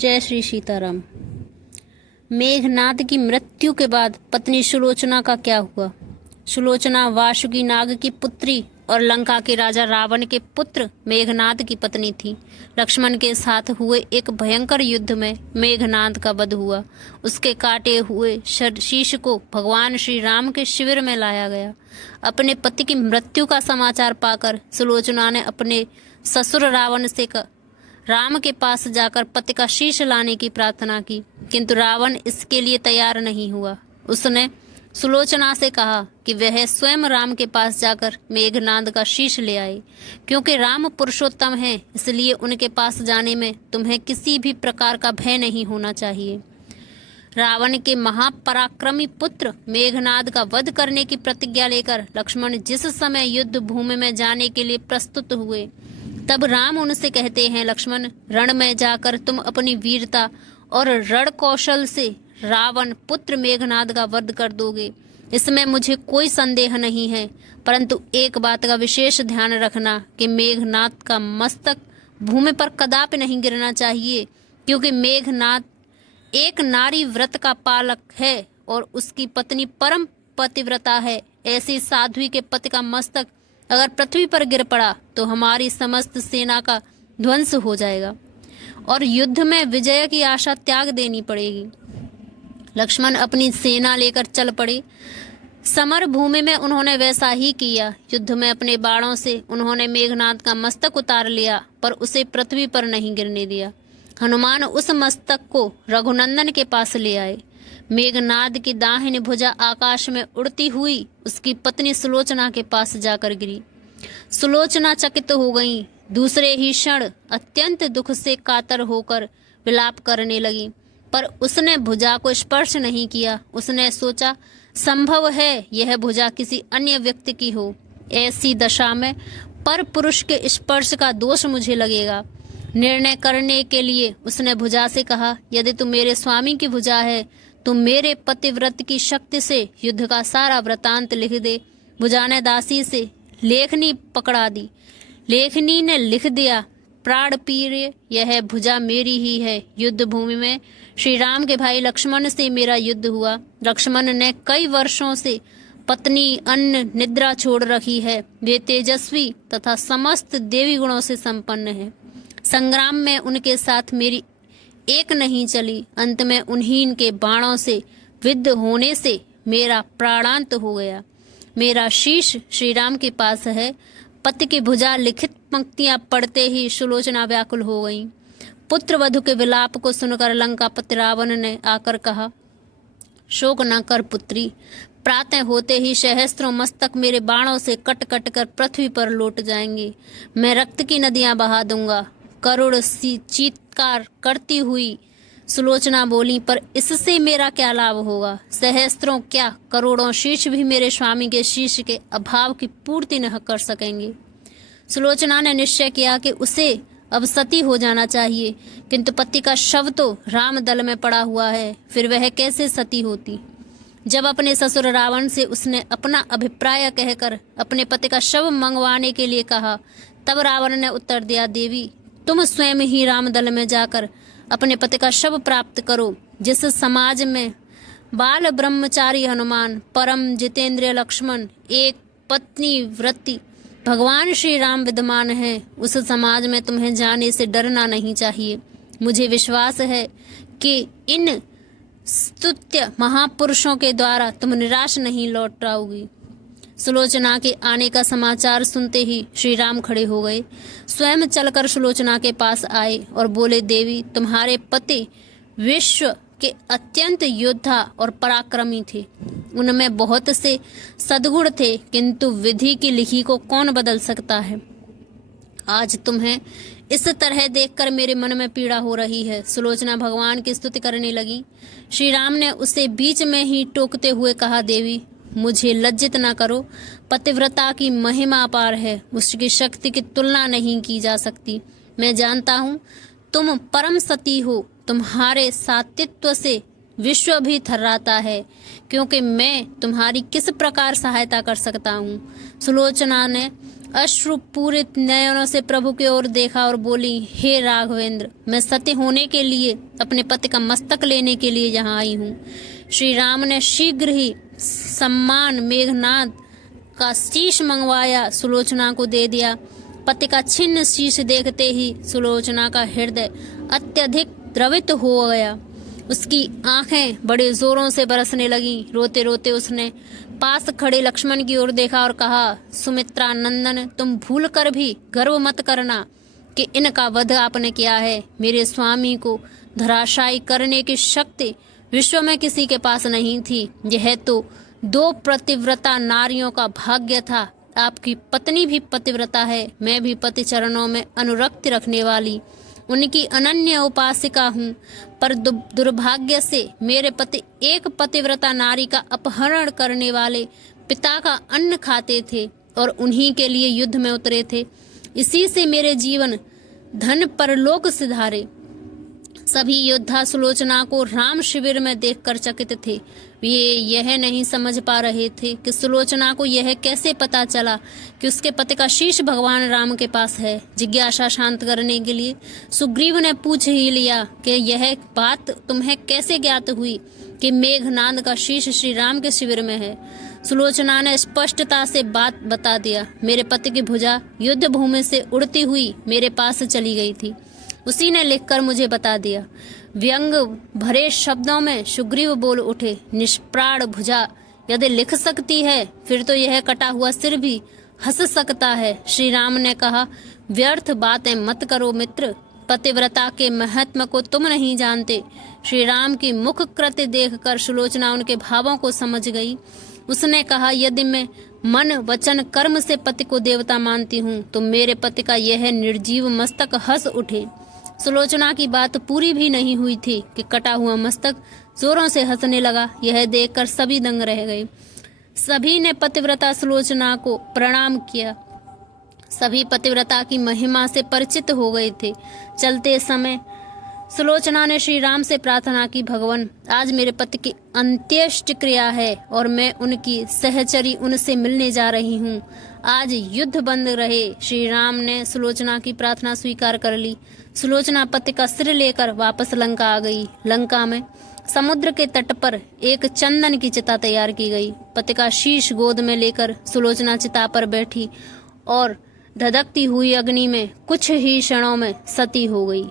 जय श्री सीताराम। मेघनाद की मृत्यु के बाद पत्नी सुलोचना का क्या हुआ? सुलोचना वासुकी नाग की पुत्री और लंका के राजा रावण के पुत्र मेघनाद की पत्नी थी। लक्ष्मण के साथ हुए एक भयंकर युद्ध में मेघनाद का वध हुआ। उसके काटे हुए शीश को भगवान श्री राम के शिविर में लाया गया। अपने पति की मृत्यु का समाचार पाकर सुलोचना ने अपने ससुर रावण से राम के पास जाकर पति का शीश लाने की प्रार्थना की, किंतु रावण इसके लिए तैयार नहीं हुआ। उसने सुलोचना से कहा कि वह स्वयं राम के पास जाकर मेघनाद का शीश ले आए। क्योंकि राम पुरुषोत्तम हैं, इसलिए उनके पास जाने में तुम्हें किसी भी प्रकार का भय नहीं होना चाहिए। रावण के महापराक्रमी पुत्र मेघनाद का वध करने की प्रतिज्ञा लेकर लक्ष्मण जिस समय युद्ध भूमि में जाने के लिए प्रस्तुत हुए, तब राम उनसे कहते हैं, लक्ष्मण, रण में जाकर तुम अपनी वीरता और रण कौशल से रावण पुत्र मेघनाद का वध कर दोगे, इसमें मुझे कोई संदेह नहीं है। परंतु एक बात का विशेष ध्यान रखना कि मेघनाद का मस्तक भूमि पर कदापि नहीं गिरना चाहिए, क्योंकि मेघनाद एक नारी व्रत का पालक है और उसकी पत्नी परम पतिव्रता है। ऐसी साध्वी के पति का मस्तक अगर पृथ्वी पर गिर पड़ा तो हमारी समस्त सेना का ध्वंस हो जाएगा और युद्ध में विजय की आशा त्याग देनी पड़ेगी। लक्ष्मण अपनी सेना लेकर चल पड़े। समर भूमि में उन्होंने वैसा ही किया। युद्ध में अपने बाणों से उन्होंने मेघनाद का मस्तक उतार लिया, पर उसे पृथ्वी पर नहीं गिरने दिया। हनुमान उस मस्तक को रघुनंदन के पास ले आए। मेघनाद की दाहिनी भुजा आकाश में उड़ती हुई उसकी पत्नी सुलोचना के पास जाकर गिरी। सुलोचना चकित हो गई। दूसरे ही क्षण अत्यंत दुख से कातर होकर विलाप करने लगी, पर उसने भुजा को स्पर्श नहीं किया। उसने सोचा, संभव है यह भुजा किसी अन्य व्यक्ति की हो। ऐसी दशा में पर पुरुष के स्पर्श का दोष मुझे लगेगा। निर्णय करने के लिए उसने भुजा से कहा, यदि तुम मेरे स्वामी की भुजा है तो मेरे पतिव्रत की शक्ति से युद्ध का सारा वृतांत लिख दे। भुजा ने दासी से लेखनी पकड़ा दी। लेखनी ने लिख दिया, प्राण प्रिय, यह भुजा मेरी ही है। युद्ध भूमि में श्री राम के भाई लक्ष्मण से मेरा युद्ध हुआ। लक्ष्मण ने कई वर्षों से पत्नी अन्न निद्रा छोड़ रखी है। वे तेजस्वी तथा समस्त देवी गुणों से संपन्न है। संग्राम में उनके साथ मेरी एक नहीं चली। अंत में उन्हीं के बाणों से विद्ध होने से मेरा प्राणांत हो गया। मेरा शीश श्री राम के पास है। पति की भुजा लिखित पंक्तियां पढ़ते ही सुलोचना व्याकुल हो गई। पुत्र वधु के विलाप को सुनकर लंकापति रावण ने आकर कहा, शोक न कर पुत्री, प्रातः होते ही सहस्त्रों मस्तक मेरे बाणों से कट कट कर पृथ्वी पर लौट जाएंगे। मैं रक्त की नदियां बहा दूंगा। करुण सी चीत्कार करती हुई सुलोचना बोली, पर इससे मेरा क्या लाभ होगा? सहस्त्रों क्या, करोड़ों शीश भी मेरे स्वामी के शीश के अभाव की पूर्ति न कर सकेंगे। सुलोचना ने निश्चय किया कि उसे अब सती हो जाना चाहिए, किंतु पति का शव तो राम दल में पड़ा हुआ है, फिर वह कैसे सती होती? जब अपने ससुर रावण से उसने अपना अभिप्राय कहकर अपने पति का शव मंगवाने के लिए कहा, तब रावण ने उत्तर दिया, देवी, तुम स्वयं ही राम दल में जाकर अपने पति का शव प्राप्त करो। जिस समाज में बाल ब्रह्मचारी हनुमान, परम जितेंद्रिय लक्ष्मण, एक पत्नी व्रती भगवान श्री राम विद्यमान है, उस समाज में तुम्हें जाने से डरना नहीं चाहिए। मुझे विश्वास है कि इन स्तुत्य महापुरुषों के द्वारा तुम निराश नहीं लौट आओगी। सुलोचना के आने का समाचार सुनते ही श्री राम खड़े हो गए। स्वयं चलकर सुलोचना के पास आए और बोले, देवी, तुम्हारे पति विश्व के अत्यंत योद्धा और पराक्रमी थे। उनमें बहुत से सद्गुण थे, किंतु विधि की लिखी को कौन बदल सकता है। आज तुम्हें इस तरह देखकर मेरे मन में पीड़ा हो रही है। सुलोचना भगवान की स्तुति करने लगी। श्री राम ने उसे बीच में ही टोकते हुए कहा, देवी, मुझे लज्जित न करो। पतिव्रता की महिमा अपार है, उसकी शक्ति की तुलना नहीं की जा सकती। मैं जानता हूँ तुम परम सती हो। तुम्हारे सातित्व से विश्व भी थर्राता है, क्योंकि मैं तुम्हारी किस प्रकार सहायता कर सकता हूँ। सुलोचना ने अश्रुपूरित नयनों से प्रभु की ओर देखा और बोली, हे राघवेंद्र, मैं सत्य होने के लिए अपने पति का मस्तक लेने के लिए यहाँ आई हूँ। श्री राम ने शीघ्र ही सम्मान मेघनाद का शीश मंगवाया, सुलोचना को दे दिया। पति का छिन्न शीश देखते ही सुलोचना का हृदय अत्यधिक द्रवित हो गया। उसकी आंखें बड़े जोरों से बरसने लगीं। रोते रोते उसने पास खड़े लक्ष्मण की ओर देखा और कहा, सुमित्रा नंदन, तुम भूल कर भी गर्व मत करना कि इनका वध आपने किया है। मेरे स्वामी को धराशायी करने की शक्ति विश्व में किसी के पास नहीं थी। यह तो 2 पतिव्रता नारियों का भाग्य था। आपकी पत्नी भी पतिव्रता है, मैं भी पति चरणों में अनुरक्ति रखने वाली उनकी अनन्य उपासिका हूँ, पर दुर्भाग्य से मेरे पति एक पतिव्रता नारी का अपहरण करने वाले पिता का अन्न खाते थे और उन्हीं के लिए युद्ध में उतरे थे। इसी से मेरे जीवन धन परलोक सिधारे। सभी योद्धा सुलोचना को राम शिविर में देखकर चकित थे। वे यह नहीं समझ पा रहे थे कि सुलोचना को यह कैसे पता चला कि उसके पति का शीश भगवान राम के पास है। जिज्ञासा शांत करने के लिए सुग्रीव ने पूछ ही लिया कि यह बात तुम्हें कैसे ज्ञात हुई कि मेघनाद का शीश श्री राम के शिविर में है। सुलोचना ने स्पष्टता से बात बता दिया। मेरे पति की भुजा युद्ध भूमि से उड़ती हुई मेरे पास चली गई थी, उसी ने लिखकर मुझे बता दिया। व्यंग भरे शब्दों में सुग्रीव बोल उठे, निष्प्राण भुजा यदि लिख सकती है फिर तो यह कटा हुआ सिर भी हंस सकता है। श्री राम ने कहा, व्यर्थ बातें मत करो मित्र, पतिव्रता के महत्व को तुम नहीं जानते। श्री राम की मुख कृत्य देखकर सुलोचना उनके भावों को समझ गई। उसने कहा, यदि मैं मन वचन कर्म से पति को देवता मानती हूँ तो मेरे पति का यह निर्जीव मस्तक हंस उठे। सुलोचना की बात पूरी भी नहीं हुई थी कि कटा हुआ मस्तक जोरों से हंसने लगा। यह देखकर सभी दंग रह गए। सभी ने पतिव्रता सुलोचना को प्रणाम किया। सभी पतिव्रता की महिमा से परिचित हो गए थे। चलते समय सुलोचना ने श्री राम से प्रार्थना की, भगवान, आज मेरे पति की अंत्येष्टि क्रिया है और मैं उनकी सहचरी उनसे मिलने जा रही हूँ। आज युद्ध बंद रहे। श्री राम ने सुलोचना की प्रार्थना स्वीकार कर ली। सुलोचना पति का सिर लेकर वापस लंका आ गई। लंका में समुद्र के तट पर एक चंदन की चिता तैयार की गई। पति का शीश गोद में लेकर सुलोचना चिता पर बैठी और धधकती हुई अग्नि में कुछ ही क्षणों में सती हो गई।